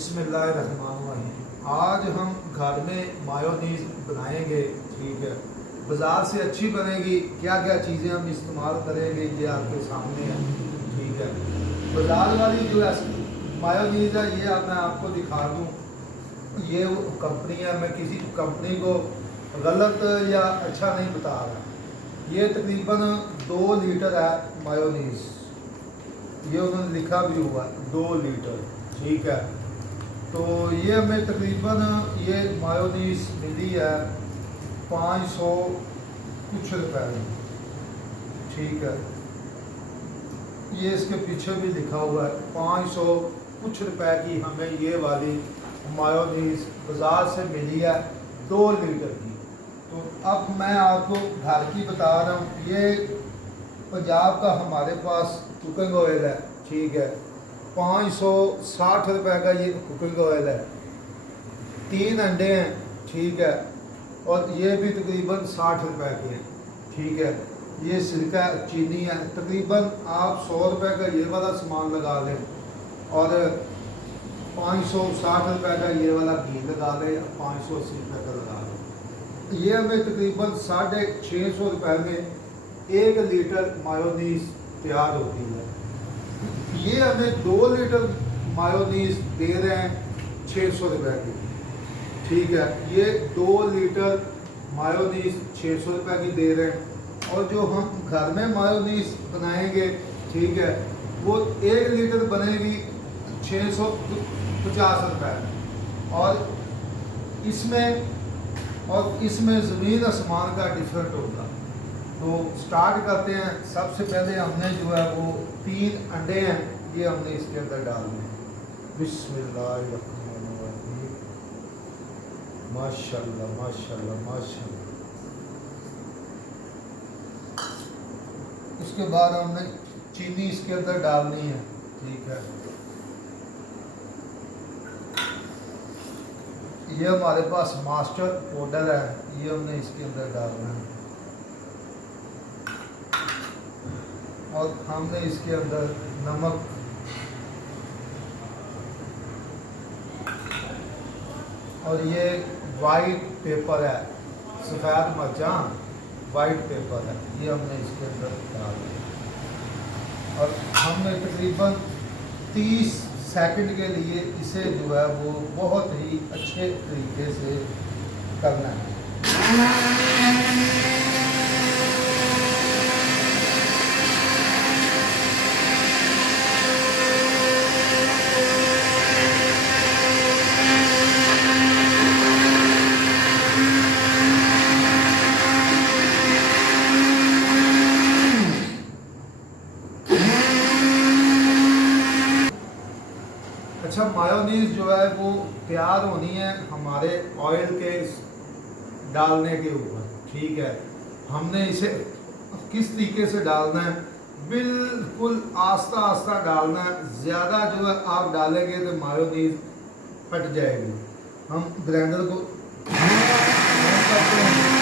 बिस्मिल्लाहिर्रहमानिर्रहीम। आज हम घर में मायोनीज़ बनाएंगे। ठीक है, बाज़ार से अच्छी बनेगी। क्या क्या चीज़ें हम इस्तेमाल करेंगे ये आपके सामने है। ठीक है, बाज़ार वाली जो है मायोनीज़ है ये अब मैं आपको दिखा दूँ। ये वो कंपनी है, मैं किसी कंपनी को गलत या अच्छा नहीं बता रहा। ये तकरीबन 2 लीटर है मायोनीज़, ये उन्होंने लिखा भी हुआ 2 लीटर। ठीक है, तो ये हमें तकरीबन ये मायोनीज़ मिली है 500 कुछ रुपए में। ठीक है, ये इसके पीछे भी लिखा हुआ है 500 कुछ रुपए की हमें ये वाली मायोनीज़ बाज़ार से मिली है 2 लीटर की। तो अब मैं आपको घर की बता रहा हूँ। ये पंजाब का हमारे पास कुकिंग ऑयल है। ठीक है, 560 रुपए का ये कुकिंग ऑयल है। 3 अंडे हैं। ठीक है, और ये भी तकरीबन 60 रुपए के हैं। ठीक है, ये सिरका चीनी है। तकरीबन आप 100 रुपए का ये वाला सामान लगा लें और 560 रुपए का ये वाला घी लगा लें या 580 रुपए का लगा लें। ये हमें तकरीबन 650 रुपए में 1 लीटर मायोनीज़ तैयार होती है। ये हमें 2 लीटर मायोनीज़ दे रहे हैं 600 रुपए की। ठीक है, ये 2 लीटर मायोनीज़ 600 रुपए की दे रहे हैं। और जो हम घर में मायोनीज़ बनाएंगे, ठीक है, वो 1 लीटर बनेगी 650 रुपए। और इसमें ज़मीन आसमान का डिफरेंट होगा। तो स्टार्ट करते हैं। सबसे पहले हमने जो है वो 3 अंडे हैं, ये हमने इसके अंदर डालने हैं। बिस्मिल्लाहिर्रहमानिर्रहीम। माशाल्लाह माशाल्लाह माशाल्लाह। उसके बाद हमने चीनी इसके अंदर डालनी है। ठीक है, ये हमारे पास मास्टर पाउडर है, ये हमने इसके अंदर डालना है। और हमने इसके अंदर नमक, और ये वाइट पेपर है, सफ़ेद मरचा वाइट पेपर है, ये हमने इसके अंदर डाल दिया। और हमने तकरीबन 30 सेकंड के लिए इसे जो है वो बहुत ही अच्छे तरीके से करना है। अच्छा, मायोनीज़ जो है वो तैयार होनी है हमारे ऑयल के डालने के ऊपर। ठीक है, हमने इसे किस तरीके से डालना है, बिल्कुल आस्ता आस्ता डालना है। ज़्यादा जो है आप डालेंगे तो मायोनीज़ फट जाएगी। हम ग्राइंडर को करते हैं।